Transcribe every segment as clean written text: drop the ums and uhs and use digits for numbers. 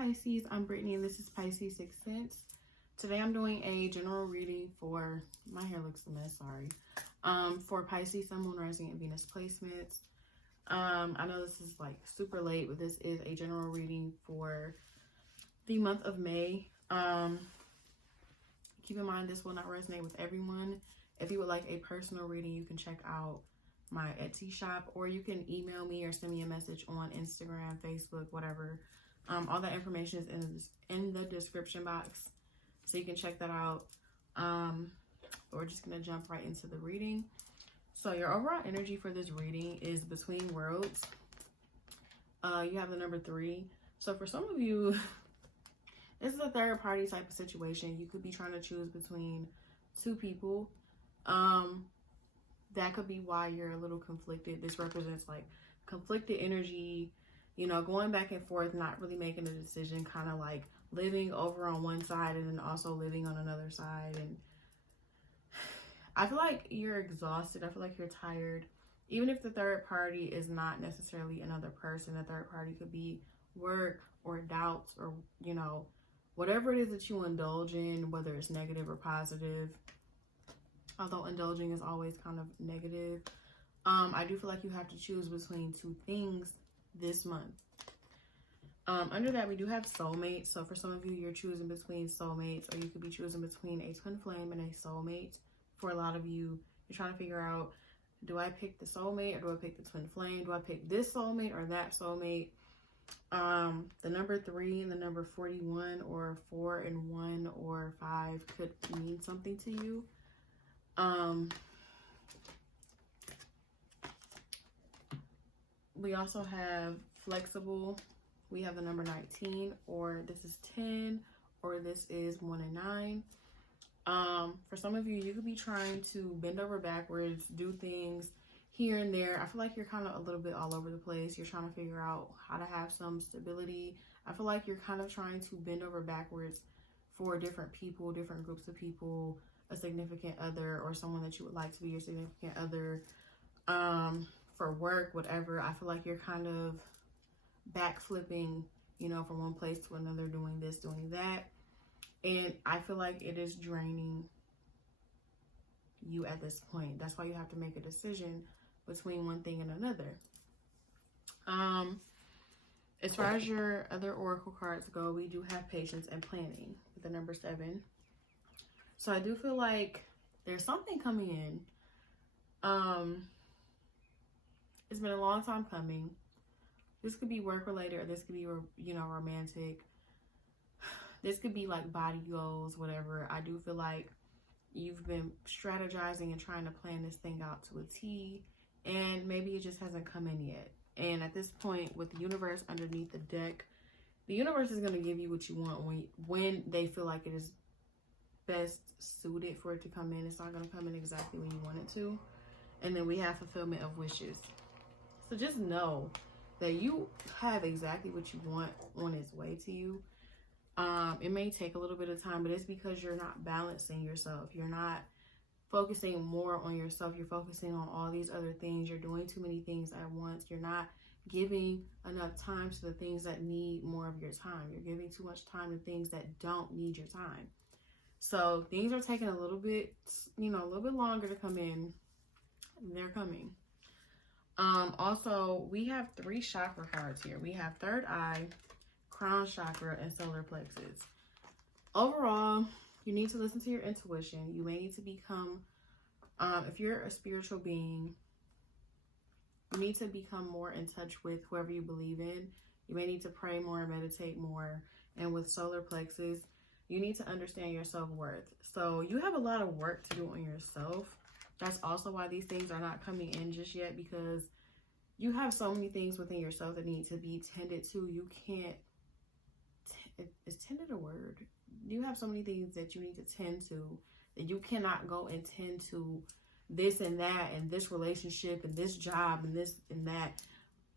Pisces, I'm Brittany and this is Pisces Sixth Sense. Today I'm doing a general reading for, my hair looks a mess, sorry. For Pisces, Sun, Moon, Rising, and Venus placements. I know this is like super late, but this is a general reading for the month of May. Keep in mind this will not resonate with everyone. If you would like a personal reading, you can check out my Etsy shop, or you can email me or send me a message on Instagram, Facebook, whatever. All that information is in the description box, so you can check that out. We're just gonna jump right into the reading. So your overall energy for this reading is between worlds. You have the number 3. So for some of you, this is a third party type of situation. You could be trying to choose between 2 people. That could be why you're a little conflicted. This represents like conflicted energy, you know, going back and forth, not really making a decision, kind of like living over on one side and then also living on another side. And I feel like you're exhausted. I feel like you're tired. Even if the third party is not necessarily another person, the third party could be work or doubts or, you know, whatever it is that you indulge in, whether it's negative or positive. Although indulging is always kind of negative. I do feel like you have to choose between 2 things this month. Under that, we do have soulmates. So for some of you, you're choosing between soulmates, or you could be choosing between a twin flame and a soulmate. For a lot of you, you're trying to figure out, do I pick the soulmate or do I pick the twin flame? Do I pick this soulmate or that soulmate? The number 3 and the number 41, or 4 and 1 or 5 could mean something to you. We also have flexible. We have the number 19, or this is 10, or this is 1 and 9. For some of you, you could be trying to bend over backwards, do things here and there. I feel like you're kind of a little bit all over the place. You're trying to figure out how to have some stability. I feel like you're kind of trying to bend over backwards for different people, different groups of people, a significant other, or someone that you would like to be your significant other, for work, whatever. I feel like you're kind of backflipping, you know, from one place to another, doing this, doing that. And I feel like it is draining you at this point. That's why you have to make a decision between one thing and another. As far as your other oracle cards go, we do have patience and planning with the number 7. So I do feel like there's something coming in. It's been a long time coming. This could be work related, or this could be, you know, romantic. This could be like body goals, whatever. I do feel like you've been strategizing and trying to plan this thing out to a T, and maybe it just hasn't come in yet. And at this point, with the universe underneath the deck, the universe is going to give you what you want when they feel like it is best suited for it to come in. It's not going to come in exactly when you want it to. And then we have fulfillment of wishes. So just know that you have exactly what you want on its way to you. It may take a little bit of time, but it's because you're not balancing yourself. You're not focusing more on yourself. You're focusing on all these other things. You're doing too many things at once. You're not giving enough time to the things that need more of your time. You're giving too much time to things that don't need your time. So things are taking a little bit, you know, a little bit longer to come in. They're coming. Also, we have 3 chakra cards here. We have third eye, crown chakra, and solar plexus. Overall, you need to listen to your intuition. You may need to become, if you're a spiritual being, you need to become more in touch with whoever you believe in. You may need to pray more, meditate more. And with solar plexus, you need to understand your self-worth. So you have a lot of work to do on yourself. That's also why these things are not coming in just yet, because you have so many things within yourself that need to be tended to. You can't, is tended a word? You have so many things that you need to tend to that you cannot go and tend to this and that and this relationship and this job and this and that.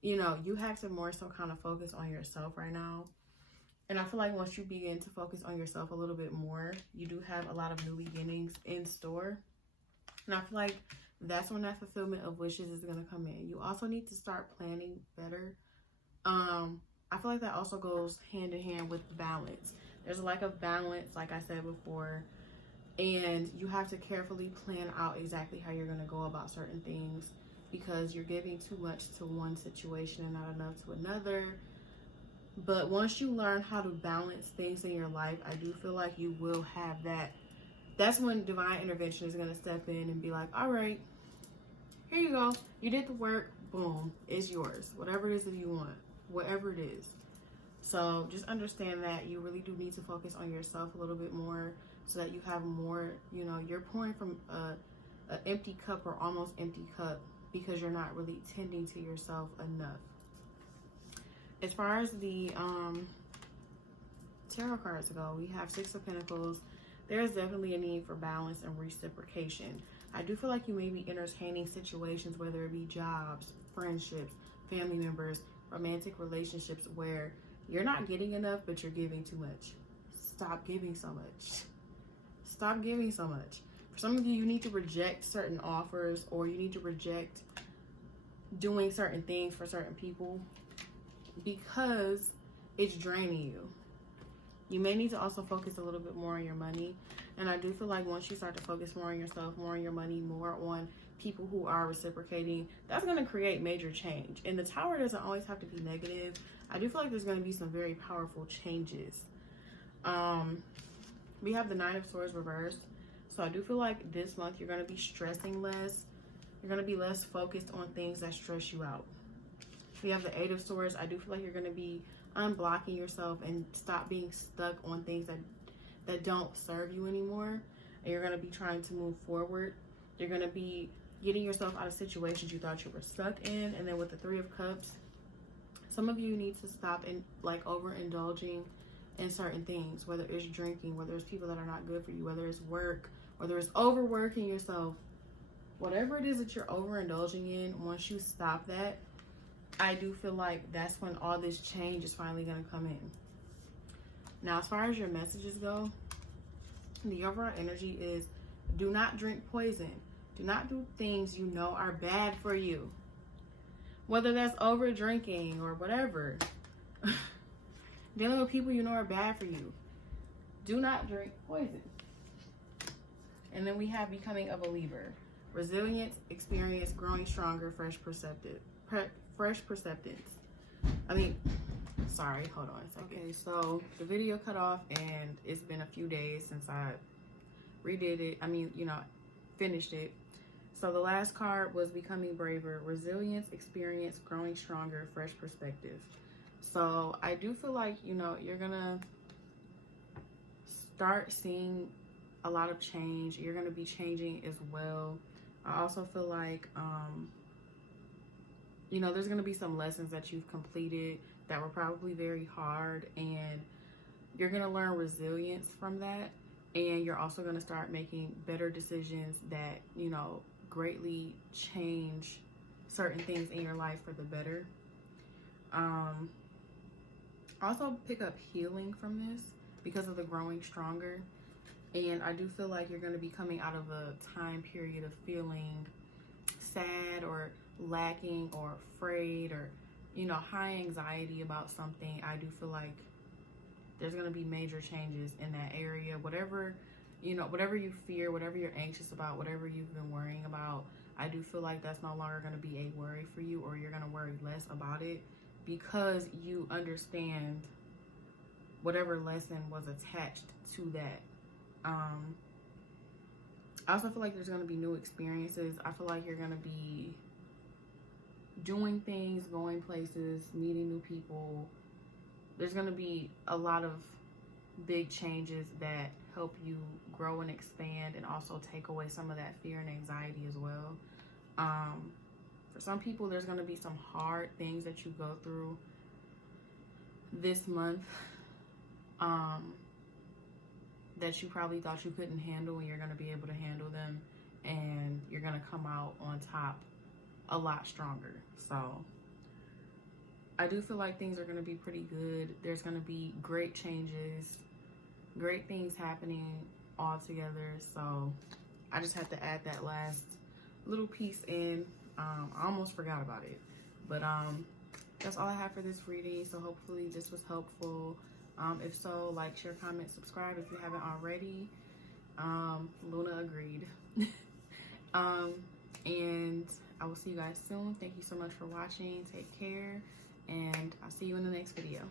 You know, you have to more so kind of focus on yourself right now. And I feel like once you begin to focus on yourself a little bit more, you do have a lot of new beginnings in store. And I feel like that's when that fulfillment of wishes is going to come in. You also need to start planning better. I feel like that also goes hand in hand with balance. There's a lack of balance, like I said before, and you have to carefully plan out exactly how you're going to go about certain things, because you're giving too much to one situation and not enough to another. But once you learn how to balance things in your life, I do feel like you will have that. That's when divine intervention is going to step in and be like, all right, here you go. You did the work. Boom. It's yours. Whatever it is that you want. Whatever it is. So just understand that you really do need to focus on yourself a little bit more, so that you have more, you know, you're pouring from an empty cup or almost empty cup, because you're not really tending to yourself enough. As far as the tarot cards go, we have Six of Pentacles. There's definitely a need for balance and reciprocation. I do feel like you may be entertaining situations, whether it be jobs, friendships, family members, romantic relationships, where you're not getting enough, but you're giving too much. Stop giving so much. Stop giving so much. For some of you, you need to reject certain offers, or you need to reject doing certain things for certain people, because it's draining you. You may need to also focus a little bit more on your money. And I do feel like once you start to focus more on yourself, more on your money, more on people who are reciprocating, that's going to create major change. And the Tower doesn't always have to be negative. I do feel like there's going to be some very powerful changes. We have the Nine of Swords reversed. So I do feel like this month you're going to be stressing less. You're going to be less focused on things that stress you out. We have the Eight of Swords. I do feel like you're going to be unblocking yourself and stop being stuck on things that don't serve you anymore. And you're going to be trying to move forward. You're going to be getting yourself out of situations you thought you were stuck in. And then with the Three of Cups, some of you need to stop in like overindulging in certain things, whether it's drinking, whether it's people that are not good for you, whether it's work, whether it's overworking yourself. Whatever it is that you're overindulging in, once you stop that, I do feel like that's when all this change is finally going to come in. Now, as far as your messages go, the overall energy is do not drink poison. Do not do things you know are bad for you. Whether that's over drinking or whatever. Dealing with people you know are bad for you. Do not drink poison. And then we have becoming a believer. Resilience, experience, growing stronger, fresh perceptance. Sorry, hold on a second. Okay, so the video cut off and it's been a few days since I redid it. Finished it. So the last card was becoming braver, resilience, experience, growing stronger, fresh perspective. So I do feel like, you're gonna start seeing a lot of change. You're gonna be changing as well. I also feel like, there's going to be some lessons that you've completed that were probably very hard, and you're going to learn resilience from that. And you're also going to start making better decisions that, greatly change certain things in your life for the better. Also pick up healing from this because of the growing stronger. And I do feel like you're going to be coming out of a time period of feeling sad or lacking or afraid or, high anxiety about something. I do feel like there's going to be major changes in that area. Whatever you fear, whatever you're anxious about, whatever you've been worrying about, I do feel like that's no longer going to be a worry for you, or you're going to worry less about it because you understand whatever lesson was attached to that. I also feel like there's going to be new experiences. I feel like you're going to be doing things, going places, meeting new people. There's going to be a lot of big changes that help you grow and expand, and also take away some of that fear and anxiety as well. For some people, there's going to be some hard things that you go through this month that you probably thought you couldn't handle, and you're going to be able to handle them, and you're going to come out on top a lot stronger. So I do feel like things are going to be pretty good. There's going to be great changes, great things happening all together. So I just had to add that last little piece in. I almost forgot about it, but that's all I have for this reading. So hopefully this was helpful. If so, like, share, comment, subscribe if you haven't already. Luna agreed. And I will see you guys soon. Thank you so much for watching. Take care, and I'll see you in the next video.